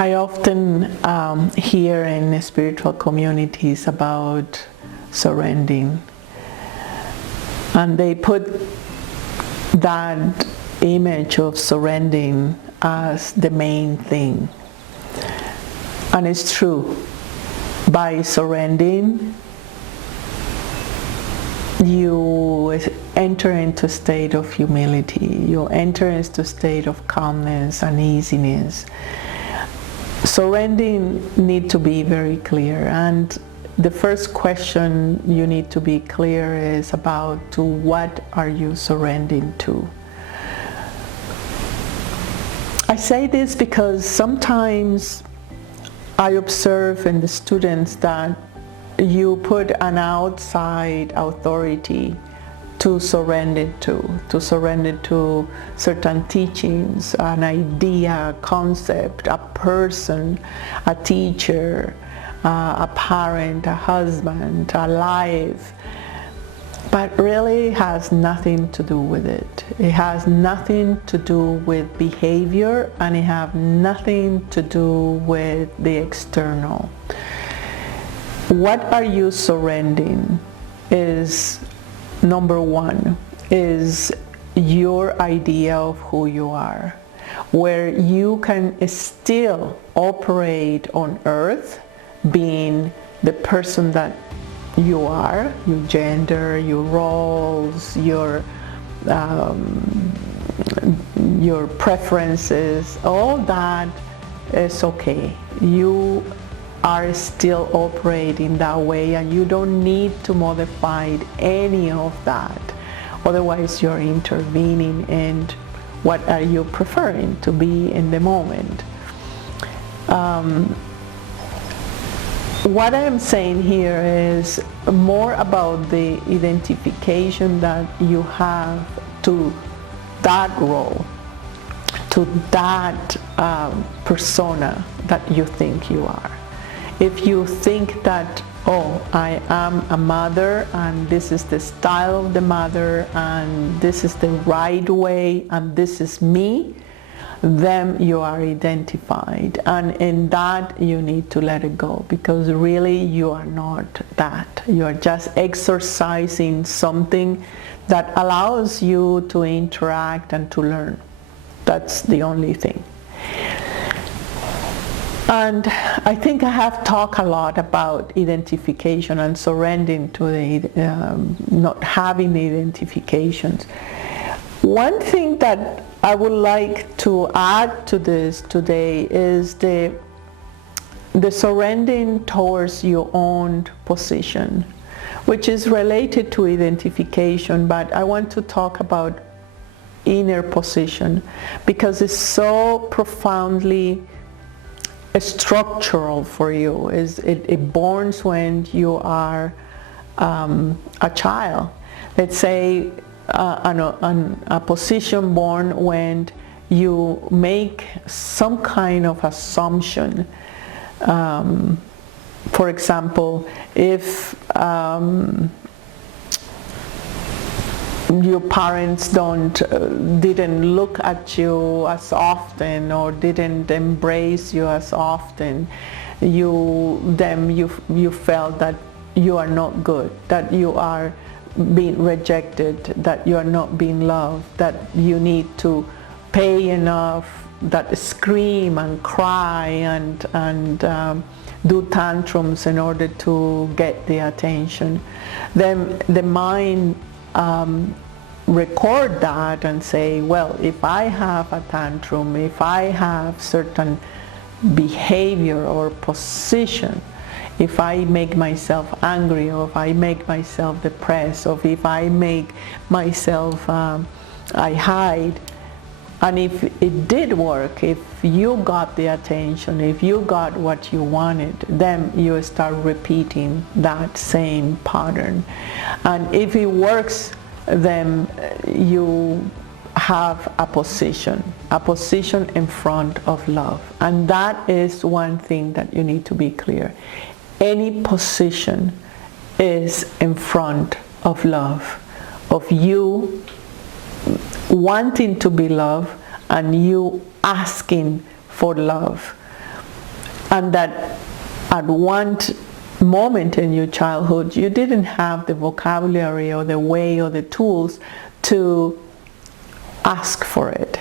I often hear in spiritual communities about surrendering, and they put that image of surrendering as the main thing. And it's true. By surrendering, you enter into a state of humility. You enter into a state of calmness and easiness. Surrendering needs to be very clear, and the first question you need to be clear is about to what are you surrendering to. I say this because sometimes I observe in the students that you put an outside authority to surrender to certain teachings, an idea, a concept, a person, a teacher, a parent, a husband, a life, but really has nothing to do with it. It has nothing to do with behavior, and it has nothing to do with the external. What are you surrendering is, number one, is your idea of who you are, where you can still operate on earth being the person that you are, your gender, your roles, your preferences, all that is okay. You are still operating that way, and you don't need to modify any of that. Otherwise, you're intervening in what are you preferring to be in the moment. What I'm saying here is more about the identification that you have to that role, to that persona that you think you are. If you think that, oh, I am a mother, and this is the style of the mother, and this is the right way, and this is me, then you are identified, and in that you need to let it go, because really you are not that. You are just exercising something that allows you to interact and to learn. That's the only thing. And I think I have talked a lot about identification and surrendering to the not having identifications. One thing that I would like to add to this today is the surrendering towards your own position, which is related to identification, but I want to talk about inner position because it's so profoundly structural for you. It borns when you are a child. Let's say a position born when you make some kind of assumption. For example, if your parents didn't look at you as often, or didn't embrace you as often, you felt that you are not good, that you are being rejected, that you are not being loved, that you need to pay enough, that scream and cry and do tantrums in order to get the attention. Then the mind record that and say, well, if I have a tantrum, if I have certain behavior or position, if I make myself angry, or if I make myself depressed, or if I make myself, I hide. And if it did work, if you got the attention, if you got what you wanted, then you start repeating that same pattern. And if it works, then you have a position in front of love. And that is one thing that you need to be clear. Any position is in front of love, of you wanting to be loved and you asking for love. and that at one moment in your childhood you didn't have the vocabulary or the way or the tools to ask for it.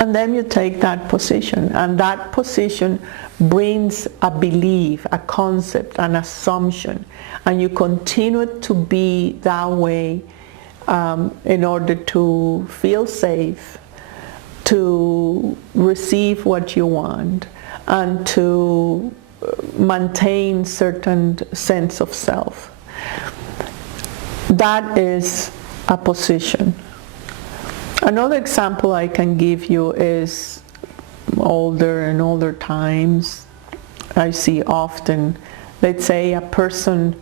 And then you take that position, and that position brings a belief, a concept, an assumption, and you continue to be that way in order to feel safe, to receive what you want, and to maintain certain sense of self. That is a position. Another example I can give you is older and older times. I see often, let's say a person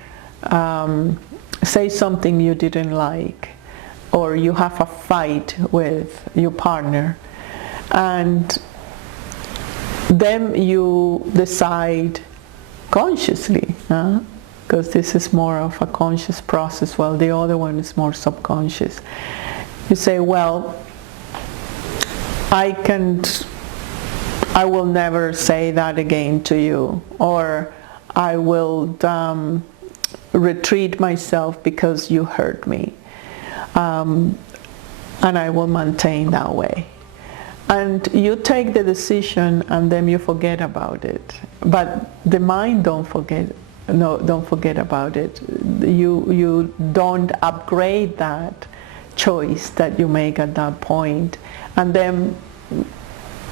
say something you didn't like, or you have a fight with your partner, and then you decide consciously, because this is more of a conscious process, while the other one is more subconscious. You say, well, I will never say that again to you, or I will retreat myself because you hurt me, and I will maintain that way. And you take the decision, and then you forget about it. But the mind don't forget about it. You don't upgrade that choice that you make at that point, and then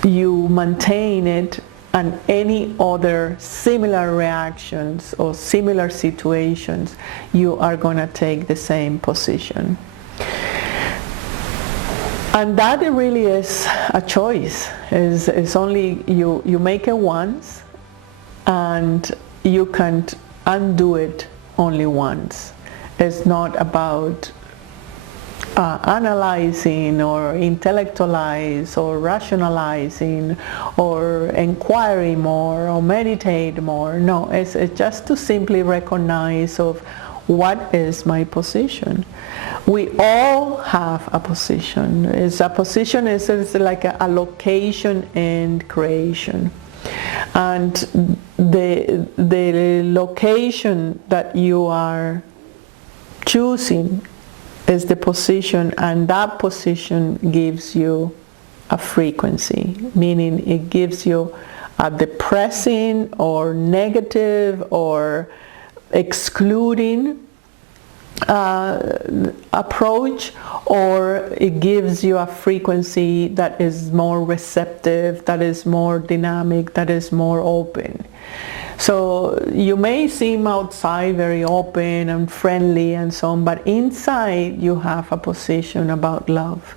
you maintain it, and any other similar reactions or similar situations, you are going to take the same position. And that really is a choice. It's only you make it once, and you can undo it only once. It's not about analyzing or intellectualize or rationalizing or inquiring more or meditate more. No, it's just to simply recognize of what is my position. We all have a position. It's like a location and creation. And the location that you are choosing is the position, and that position gives you a frequency, meaning it gives you a depressing or negative or excluding approach, or it gives you a frequency that is more receptive, that is more dynamic, that is more open. So you may seem outside very open and friendly and so on, but inside you have a position about love.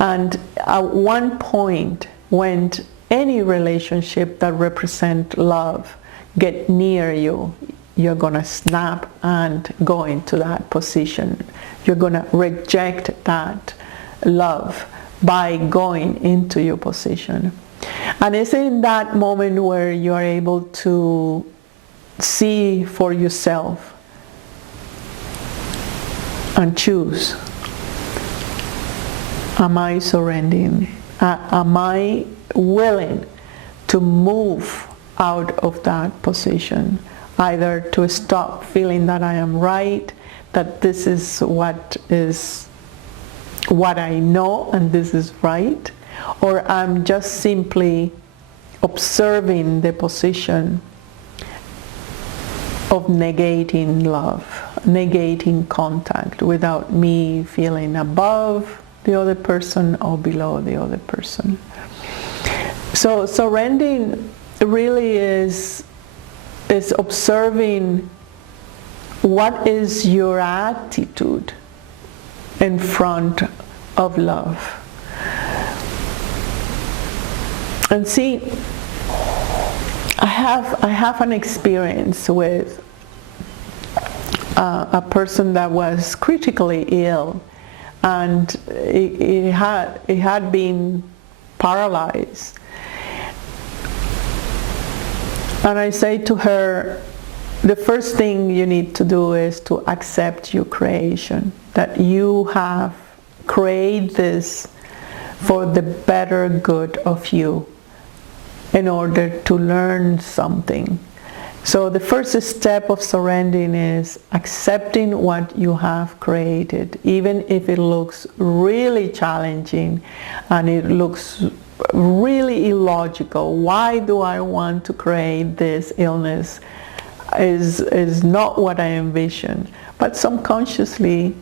And at one point, when any relationship that represents love get near you, you're going to snap and go into that position. You're going to reject that love by going into your position. And it's in that moment where you are able to see for yourself and choose. Am I surrendering? Am I willing to move out of that position? Either to stop feeling that I am right, that this is what I know and this is right, or I'm just simply observing the position of negating love, negating contact without me feeling above the other person or below the other person. So surrendering really is observing what is your attitude in front of love. And see, I have an experience with a person that was critically ill, and he had been paralyzed. And I say to her, the first thing you need to do is to accept your creation, that you have created this for the better good of you. in order to learn something. So the first step of surrendering is accepting what you have created, even if it looks really challenging and it looks really illogical. Why do I want to create this illness? Is not what I envisioned, but subconsciously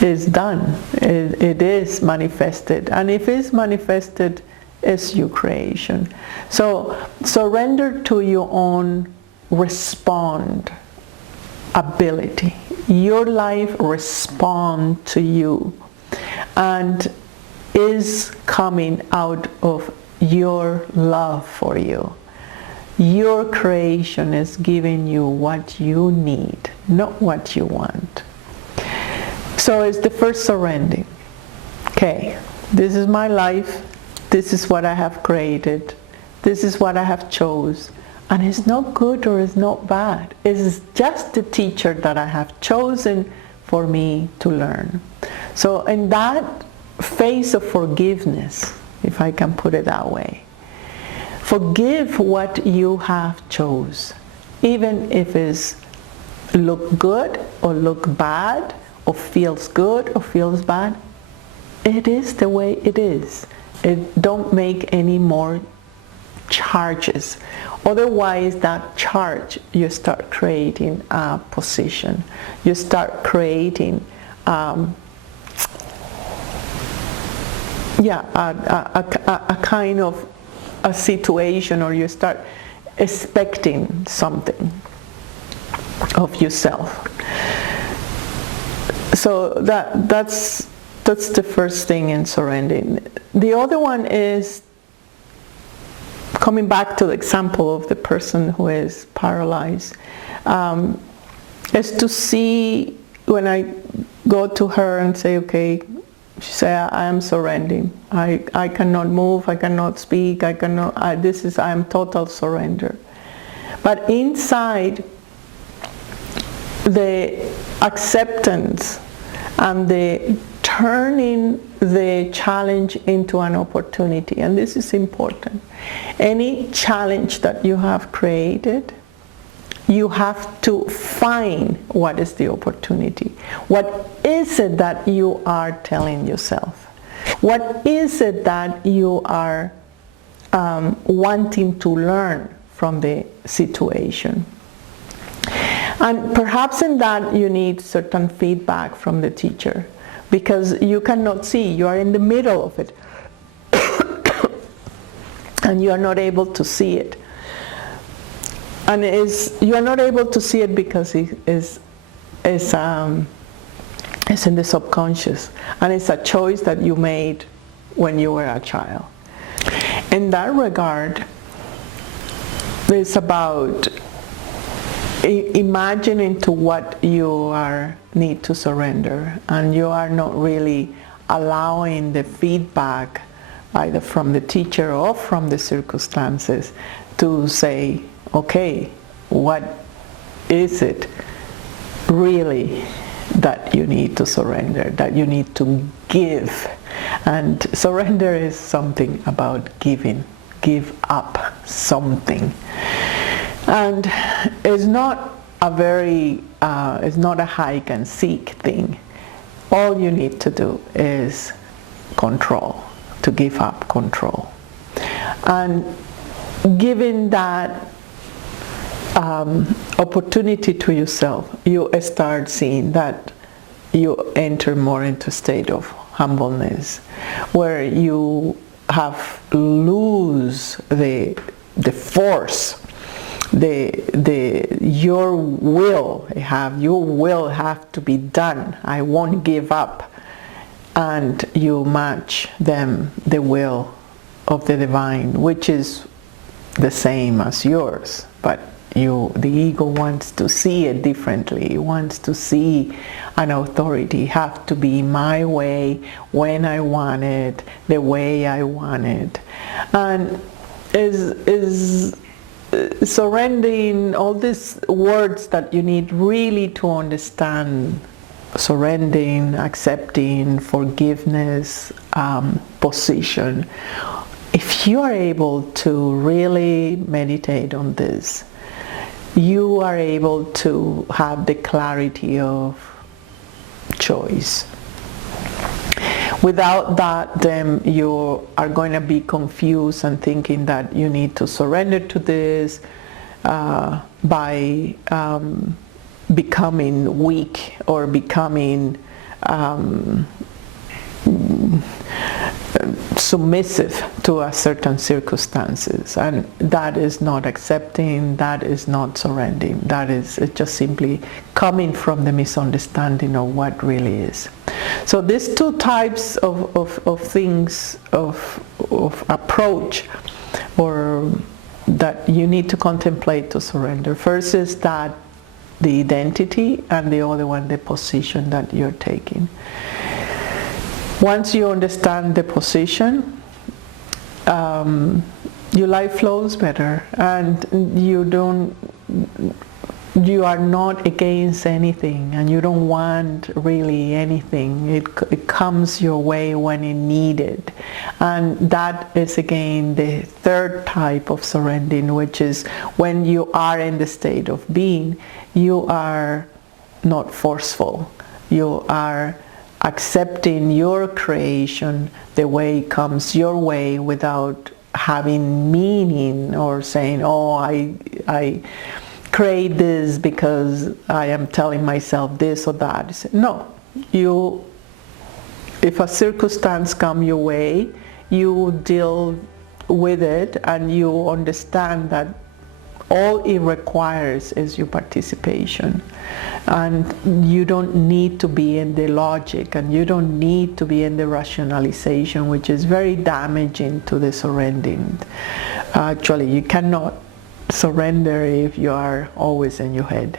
is done. It is manifested, and if it's manifested, it's your creation. So surrender to your own respond ability. Your life respond to you and is coming out of your love for you. Your creation is giving you what you need, not what you want. So it's the first surrendering. Okay, this is my life. This is what I have created. This is what I have chose. And it's not good or it's not bad. It's just the teacher that I have chosen for me to learn. So in that phase of forgiveness, if I can put it that way, forgive what you have chose, even if it's look good or look bad or feels good or feels bad. It is the way it is. It don't make any more charges. Otherwise, that charge, you start creating a position. You start creating a kind of a situation, or you start expecting something of yourself. So that's the first thing in surrendering. The other one is coming back to the example of the person who is paralyzed, is to see when I go to her and say, okay, she say, I am surrendering. I cannot move, I cannot speak, I am total surrender. But inside, the acceptance and the turning the challenge into an opportunity, and this is important. Any challenge that you have created, you have to find what is the opportunity. What is it that you are telling yourself? What is it that you are wanting to learn from the situation? And perhaps in that you need certain feedback from the teacher, because you cannot see, you are in the middle of it and you are not able to see it. And you are not able to see it because it is in the subconscious, and it's a choice that you made when you were a child. In that regard, it's about imagining to what you need to surrender, and you are not really allowing the feedback either from the teacher or from the circumstances to say, okay, what is it really that you need to surrender, that you need to give? And surrender is something about giving, give up something. And it's not it's not a hide and seek thing. All you need to do is control, to give up control. And giving that opportunity to yourself, you start seeing that you enter more into a state of humbleness, where you have lose the force, your will have to be done. I won't give up, and you match the will of the divine, which is the same as yours, but the ego wants to see it differently. It wants to see an authority have to be my way, when I want it, the way I want it. And is surrendering, all these words that you need really to understand: surrendering, accepting, forgiveness, position. if you are able to really meditate on this, you are able to have the clarity of choice. Without that, then you are going to be confused and thinking that you need to surrender to this by becoming weak or becoming submissive to a certain circumstances, and that is not accepting, that is not surrendering, that is just simply coming from the misunderstanding of what really is. So these two types of things, of approach, or that you need to contemplate to surrender. First is that the identity, and the other one the position that you're taking. Once you understand the position, your life flows better, and you are not against anything, and you don't want really anything. It comes your way when it needed. And that is again the third type of surrendering, which is when you are in the state of being, you are not forceful. You are accepting your creation the way it comes your way, without having meaning or saying, oh, I create this because I am telling myself this or that. No, if a circumstance comes your way, you deal with it, and you understand that all it requires is your participation, and you don't need to be in the logic, and you don't need to be in the rationalization, which is very damaging to the surrendering. Actually, you cannot surrender if you are always in your head.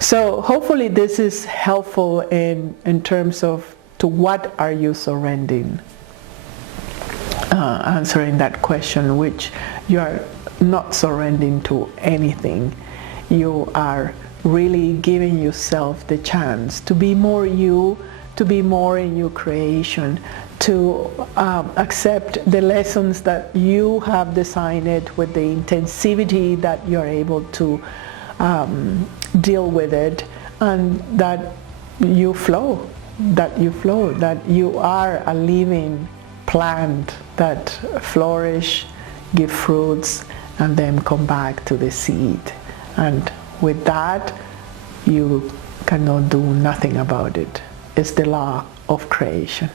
So hopefully this is helpful in terms of to what are you surrendering, answering that question, which you are not surrendering to anything. You are really giving yourself the chance to be more you, to be more in your creation, to accept the lessons that you have designed it with the intensivity that you're able to deal with it, and that you flow, that you are a living plant that flourish, give fruits, and then come back to the seed. And with that, you cannot do nothing about it. It's the law of creation.